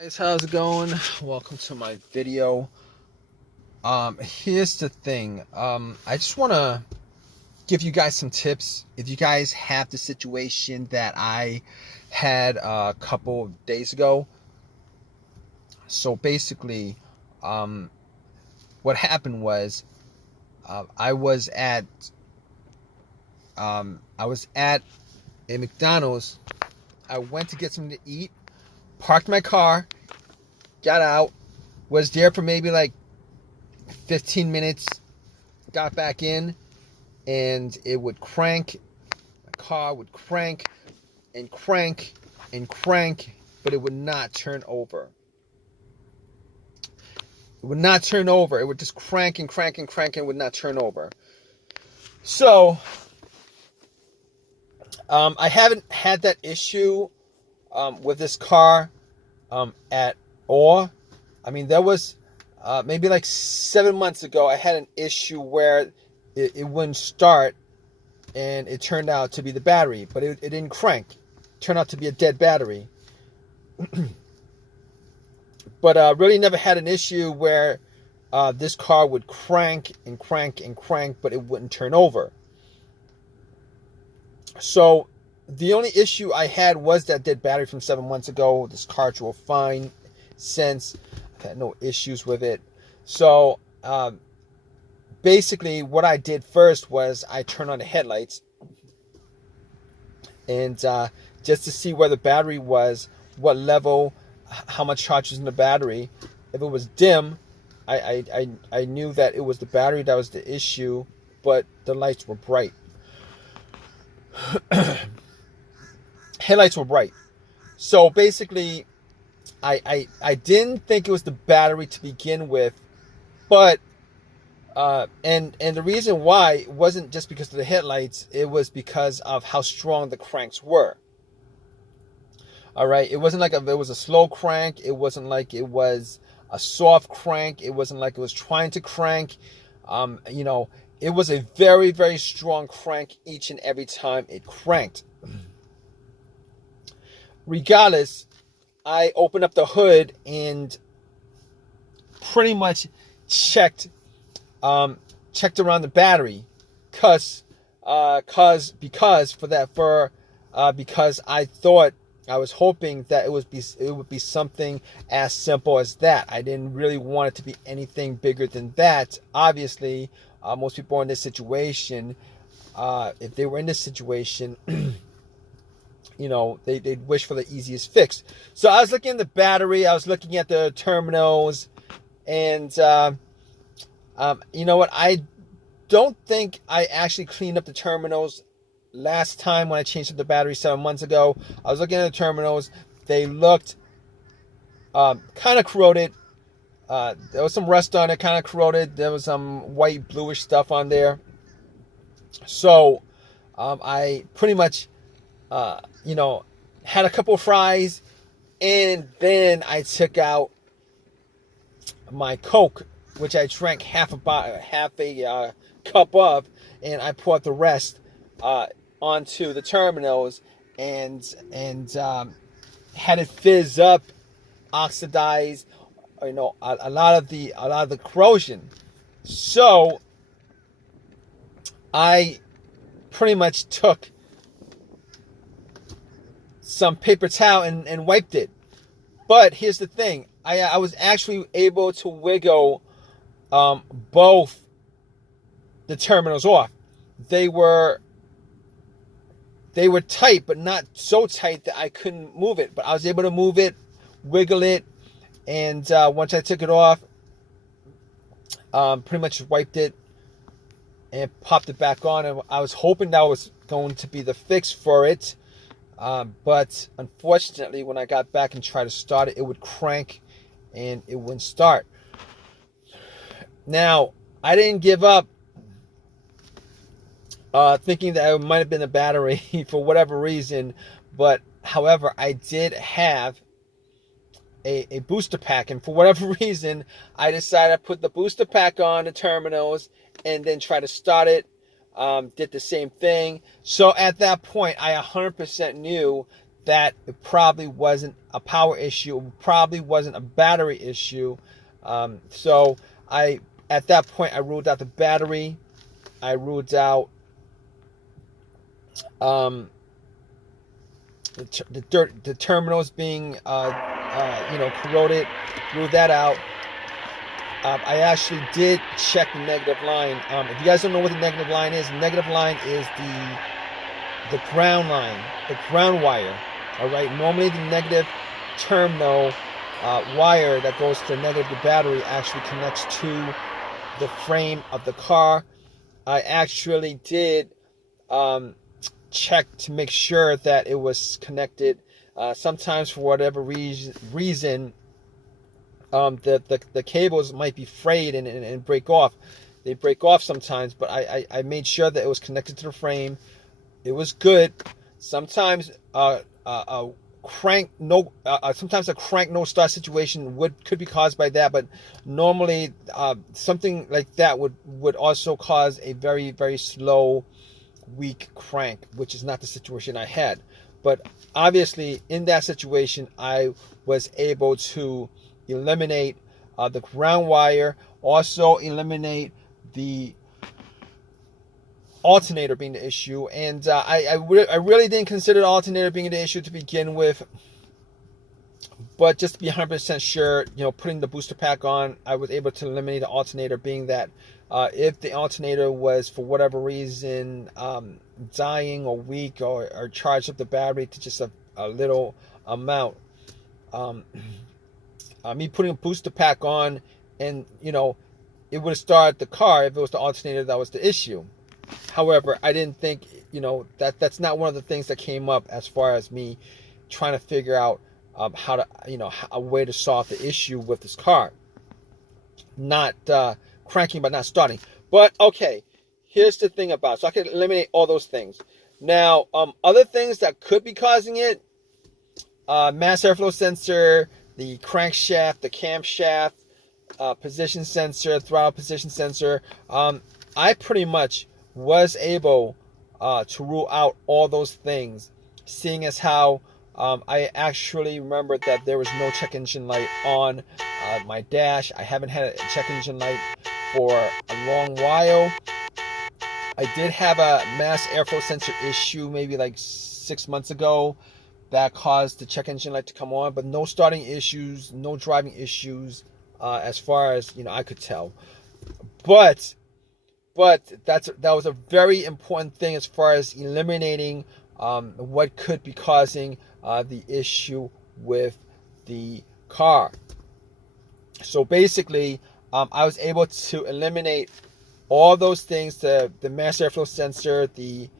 Guys, how's it going? Welcome to my video. Here's the thing. I just want to give you guys some tips if you guys have the situation that I had a couple of days ago. So basically, um, what happened was I was at a McDonald's. I went to get something to eat, parked my car, got out, was there for maybe like 15 minutes, got back in, and it would crank. The car would crank and crank and crank, but it would not turn over. It would not turn over. It would just crank and crank and crank and would not turn over. So, I haven't had that issue with this car at all. I mean, there was maybe like 7 months ago, I had an issue where it wouldn't start, and it turned out to be the battery, but it didn't crank. It turned out to be a dead battery. But really never had an issue where this car would crank and crank and crank, but it wouldn't turn over. So the only issue I had was that dead battery from 7 months ago. This car drove fine since. I've had no issues with it. So basically what I did first was I turned on the headlights, and just to see where the battery was, what level, how much charge was in the battery. If it was dim, I knew that it was the battery that was the issue, but the lights were bright. Headlights were bright. So basically, I didn't think it was the battery to begin with, but and the reason why it wasn't just because of the headlights, it was because of how strong the cranks were. All right, it wasn't like it was a slow crank. It wasn't like it was a soft crank. It wasn't like it was trying to crank. It was a very, very strong crank each and every time it cranked. Regardless, I opened up the hood and pretty much checked around the battery, because I thought, I was hoping that it would be something as simple as that. I didn't really want it to be anything bigger than that. Obviously, most people in this situation, if they were in this situation, they'd wish for the easiest fix. So I was looking at the battery, I was looking at the terminals, and you know what? I don't think I actually cleaned up the terminals last time when I changed up the battery 7 months ago. I was looking at the terminals. They looked kind of corroded. There was some rust on it, kind of corroded. There was some white, bluish stuff on there. So I pretty much, had a couple of fries, and then I took out my Coke, which I drank half a cup of, and I poured the rest onto the terminals, and had it fizz up, oxidize, a lot of the corrosion. So I pretty much took some paper towel and wiped it. But here's the thing, I was actually able to wiggle both the terminals off. They were tight, but not so tight that I couldn't move it. But I was able to move it, wiggle it, and once I took it off, pretty much wiped it and popped it back on. And I was hoping that was going to be the fix for it. But unfortunately, when I got back and tried to start it, it would crank and it wouldn't start. Now, I didn't give up, thinking that it might have been a battery for whatever reason. But however, I did have a booster pack, and for whatever reason, I decided to put the booster pack on the terminals and then try to start it. Did the same thing. So at that point, I 100% knew that it probably wasn't a power issue, it probably wasn't a battery issue. So at that point, I ruled out the battery. I ruled out the terminals being corroded. Ruled that out. I actually did check the negative line. If you guys don't know what the negative line is, the negative line is the ground line, the ground wire. All right. Normally, the negative terminal wire that goes to negative the battery actually connects to the frame of the car. I actually did check to make sure that it was connected. Sometimes, for whatever reason, the cables might be frayed and break off. They break off sometimes, but I made sure that it was connected to the frame. It was good. Sometimes sometimes a crank no start situation could be caused by that, but normally something like that would also cause a very, very slow, weak crank, which is not the situation I had. But obviously in that situation, I was able to eliminate the ground wire, also eliminate the alternator being the issue. And I really didn't consider the alternator being the issue to begin with, but just to be 100% sure, putting the booster pack on, I was able to eliminate the alternator, being that if the alternator was for whatever reason dying or weak or charged up the battery to just a little amount, me putting a booster pack on, and it would have started the car if it was the alternator that was the issue. However, I didn't think that's not one of the things that came up as far as me trying to figure out how to a way to solve the issue with this car. Not cranking but not starting. But okay, here's the thing about it. So I can eliminate all those things. Now, other things that could be causing it: mass airflow sensor, the crankshaft, the camshaft, position sensor, throttle position sensor. I pretty much was able to rule out all those things, seeing as how I actually remembered that there was no check engine light on my dash. I haven't had a check engine light for a long while. I did have a mass airflow sensor issue maybe like 6 months ago that caused the check engine light to come on, but no starting issues, no driving issues, as far as I could tell. But that was a very important thing as far as eliminating what could be causing the issue with the car. So basically, I was able to eliminate all those things: the mass airflow sensor, the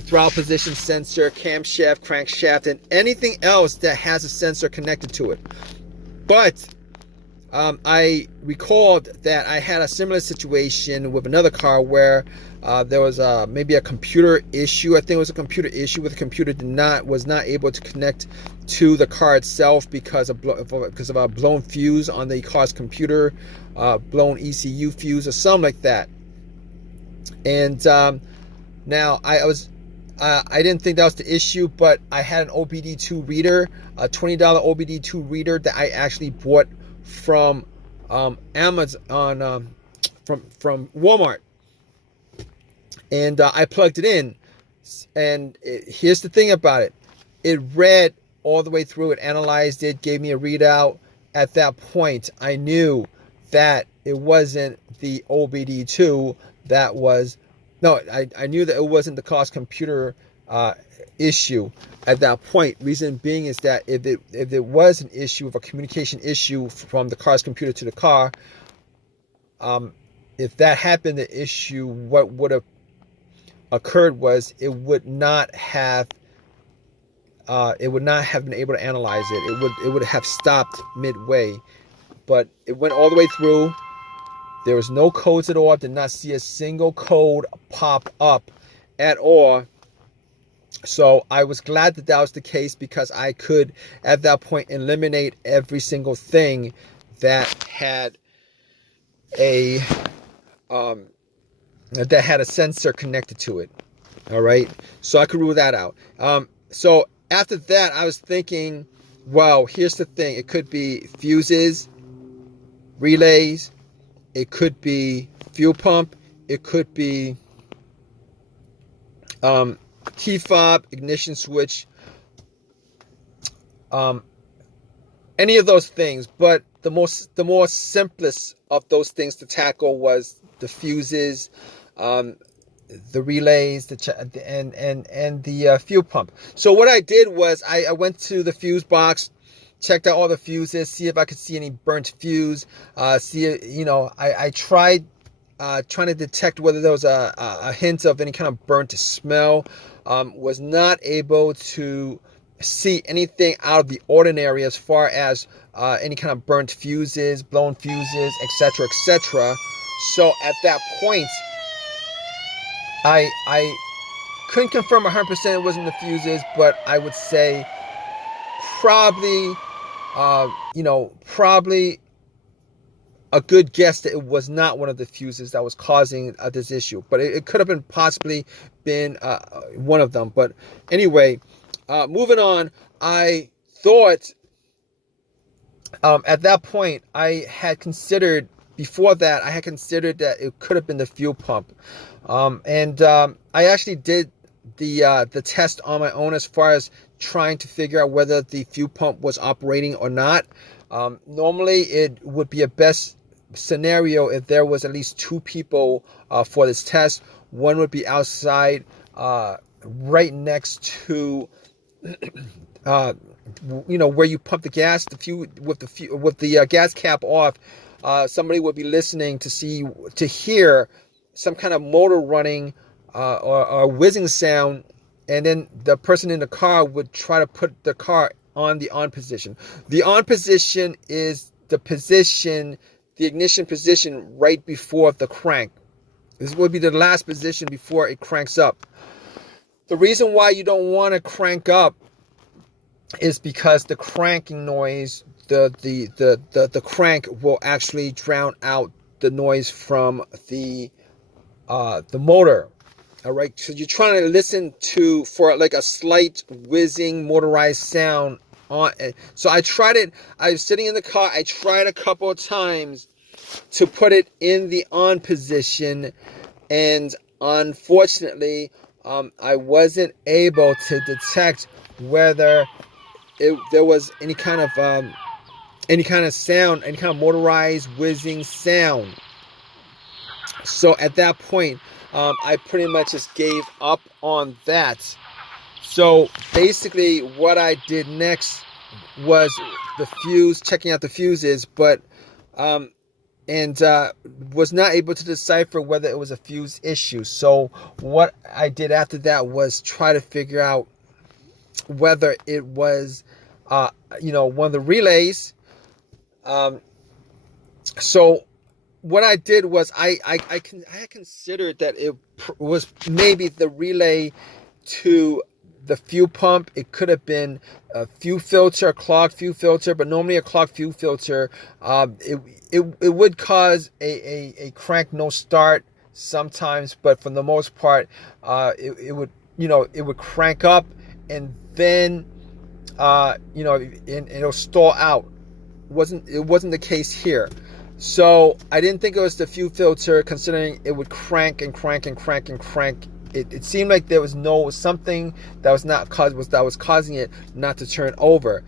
throttle position sensor, camshaft, crankshaft, and anything else that has a sensor connected to it. But I recalled that I had a similar situation with another car where there was maybe a computer issue. I think it was a computer issue where the computer was not able to connect to the car itself because of a blown fuse on the car's computer, blown ECU fuse or something like that. And now I didn't think that was the issue, but I had an OBD2 reader, a $20 OBD2 reader that I actually bought from Amazon, from Walmart, and I plugged it in. And here's the thing about it: it read all the way through. It analyzed it, gave me a readout. At that point, I knew that it wasn't the OBD2 that was. No, I knew that it wasn't the car's computer issue at that point. Reason being is that if it was an issue of a communication issue from the car's computer to the car, if that happened, the issue, what would have occurred was it would not have been able to analyze it. It would have stopped midway, but it went all the way through. There was no codes at all. I did not see a single code pop up at all. So I was glad that was the case, because I could, at that point, eliminate every single thing that had a sensor connected to it. All right, so I could rule that out. So after that, I was thinking, well, here's the thing. It could be fuses, relays. It could be fuel pump. It could be T-fob, ignition switch, um, any of those things. But the more simplest of those things to tackle was the fuses, um, the relays, and the fuel pump. So what I did was I went to the fuse box, checked out all the fuses, see if I could see any burnt fuse. I tried trying to detect whether there was a hint of any kind of burnt smell. Was not able to see anything out of the ordinary as far as any kind of burnt fuses, blown fuses, etc., etc. So at that point, I couldn't confirm 100% it wasn't the fuses, but I would say probably, probably a good guess that it was not one of the fuses that was causing this issue, but it could have been possibly been one of them. But anyway, moving on, I thought at that point before that I had considered that it could have been the fuel pump, and I actually did the test on my own as far as trying to figure out whether the fuel pump was operating or not. Normally, it would be a best scenario if there was at least two people for this test. One would be outside, right next to, where you pump the gas. With the gas cap off, somebody would be listening to hear some kind of motor running or whizzing sound, and then the person in the car would try to put the car on the on position. The on position is the ignition position right before the crank. This would be the last position before it cranks up. The reason why you don't want to crank up is because the cranking noise, the crank will actually drown out the noise from the motor. All right, so you're trying to listen for like a slight whizzing motorized sound on. So I tried it. I was sitting in the car. I tried a couple of times to put it in the on position, and unfortunately, I wasn't able to detect whether there was any kind of sound, any kind of motorized whizzing sound. So at that point, I pretty much just gave up on that. So basically what I did next was checking out the fuses, but was not able to decipher whether it was a fuse issue. So what I did after that was try to figure out whether it was one of the relays. So what I did was I had considered that it was maybe the relay to the fuel pump. It could have been a clogged fuel filter, but normally a clogged fuel filter, it would cause a crank no start sometimes, but for the most part, it would crank up, and then and it'll stall out. It wasn't the case here. So I didn't think it was the fuel filter, considering it would crank and crank and crank and crank. It seemed like there was something that was causing it not to turn over.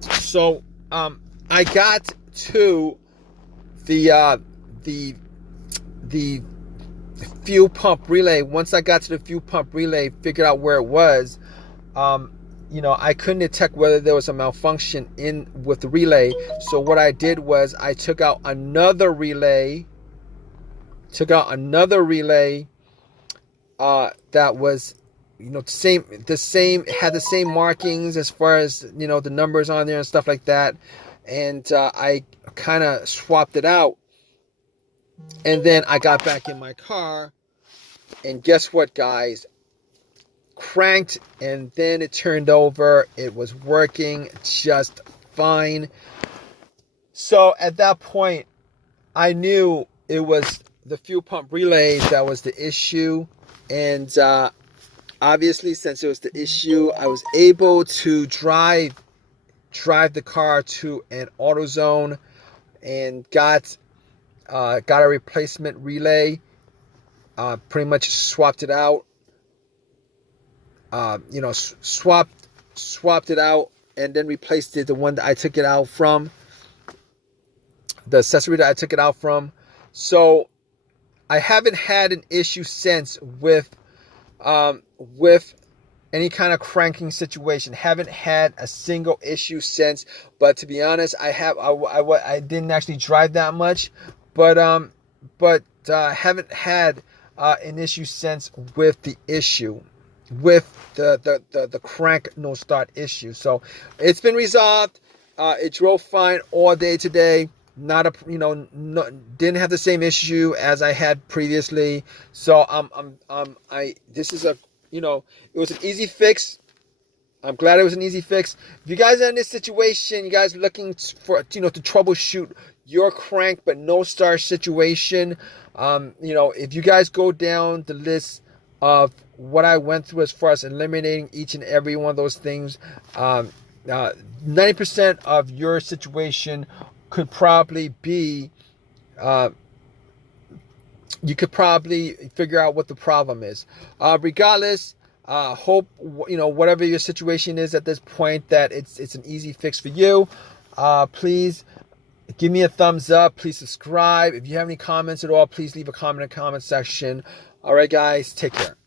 So I got to the fuel pump relay. Once I got to the fuel pump relay, figured out where it was. I couldn't detect whether there was a malfunction with the relay. So what I did was I took out another relay. That was, the same had the same markings as far as the numbers on there and stuff like that. And I kind of swapped it out. And then I got back in my car, and guess what, guys? Cranked, and then it turned over. It was working just fine. So at that point, I knew it was the fuel pump relay that was the issue, and Obviously, since it was the issue, I was able to drive the car to an AutoZone and got a replacement relay. Pretty much swapped it out. Swapped it out and then replaced it, the one that I took it out from, the accessory that I took it out from. So I haven't had an issue since with any kind of cranking situation. Haven't had a single issue since. But to be honest, I didn't actually drive that much, but haven't had an issue since with the issue, with the crank no start issue. So it's been resolved. It drove fine all day today. Not a didn't have the same issue as I had previously. So this is it was an easy fix. I'm glad it was an easy fix. If you guys are in this situation, you guys are looking for to troubleshoot your crank but no start situation, if you guys go down the list of what I went through as far as eliminating each and every one of those things, 90% of your situation could probably be, you could probably figure out what the problem is. Regardless, hope whatever your situation is at this point, that it's an easy fix for you. Please give me a thumbs up. Please subscribe. If you have any comments at all, please leave a comment in the comment section. All right, guys, take care.